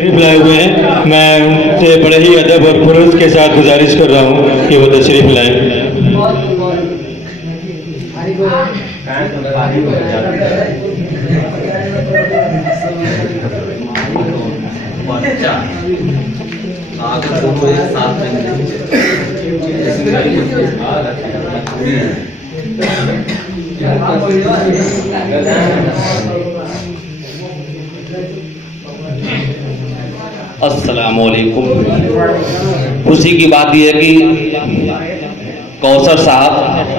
तशरीफ लाए हुए हैं। मैं उनसे बड़े ही अदब और फुरूज के साथ गुजारिश कर रहा हूँ कि वो तशरीफ लाएं। अस्सलामुअलैकुम। खुशी की बात यह है कि कौसर साहब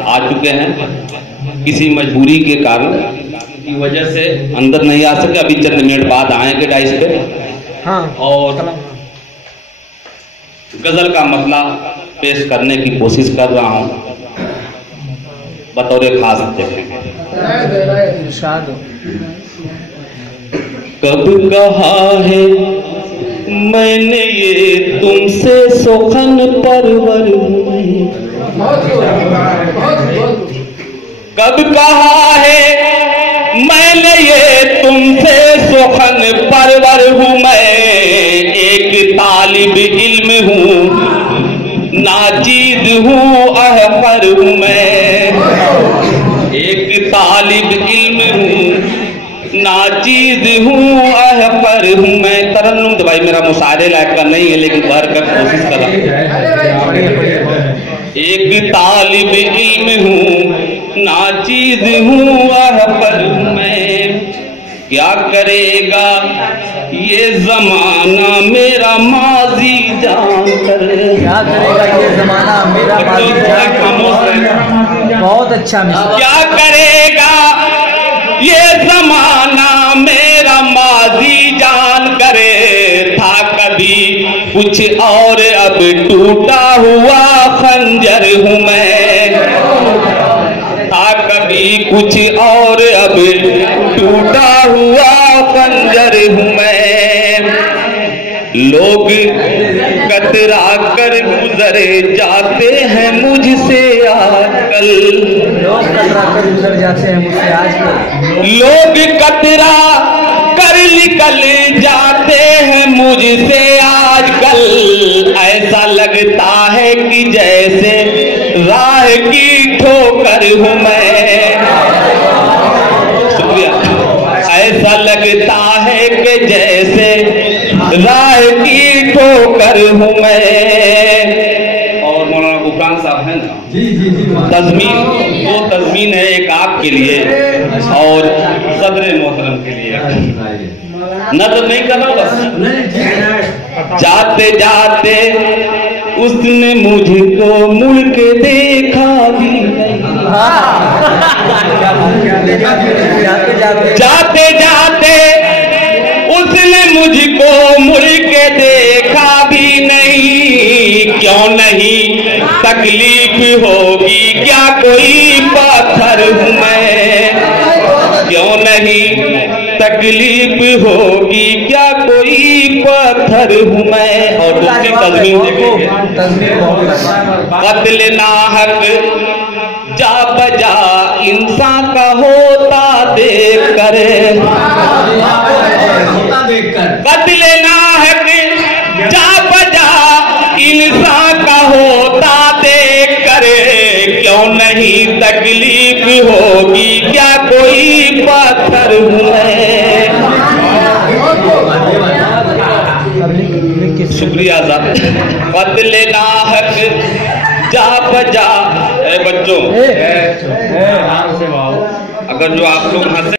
आ चुके हैं। किसी मजबूरी के कारण की वजह से अंदर नहीं आ सके, अभी चंद मिनट बाद आएंगे डाइस पे। हाँ। और गजल का मसला पेश करने की कोशिश कर रहा हूँ बतौर खास देखेंगे। कब कहा है मैंने ये तुमसे सुखन परवर हूँ, कब कहा है मैंने ये तुमसे सुखन परवर हूँ। मैं एक तालिब इल्म हूँ, नाचीज हूँ, अहफर हूँ। मैं एक तालिब इल्म हूँ, नाचीज हूँ, अहफर हूँ। मैं तरन्नुम तो भाई मेरा मुशायरे लायक का नहीं है, लेकिन भर कर कोशिश कर रहा हूँ। एक तालिब इल्म हूँ, नाचीज हूँ, अहफर हूँ। मैं क्या करेगा ये जमाना मेरा माजी जानकर, क्या करेगा ये जमाना मेरा माजी जानकर। बहुत अच्छा मिसाल। क्या करेगा ये जमाना मेरा माजी जान करे। था कभी कुछ और अब टूटा हुआ खंजर हूँ मैं, था कभी कुछ और अब टूटा हुआ खंजर हूँ मैं। लोग कतरा कर गुजरे जाते हैं मुझसे आजकल, लोग कतरा कर गुजर जाते हैं मुझसे आजकल। लोग कतरा कर निकल जाते हैं मुझसे आजकल। ऐसा लगता है कि जैसे राह की ठोकर हूँ मैं। शुक्रिया। ऐसा लगता है कि जैसे राह की ठोकर हूँ मैं। और मौलाना गुफरान साहब है ना, तज़मीन, वो तज़मीन है एक आपके लिए और सदर मोहतरम के लिए। नजर नहीं कर रहा बस। जाते जाते उसने मुझको मुड़ के देखा भी नहीं। जाते जाते उसने मुझको मुड़ के देखा भी नहीं। क्यों नहीं तकलीफ होगी क्या कोई पत्थर हूँ मैं। क्यों नहीं तकलीफ होगी क्या कोई पत्थर हूँ मैं। और दूसरी तज़मीन देखेंगे। कत्ल नाहक जा बजा इंसान का होता देख कर, कत्ल नाहक जा बजा इंसान का होता देख करे। क्यों नहीं तकलीफ होगी क्या कोई पत्थर हूँ मैं। शुक्रिया साहब। कत्ल नाहक जा बजा। बच्चों अगर जो आप लोग हंसे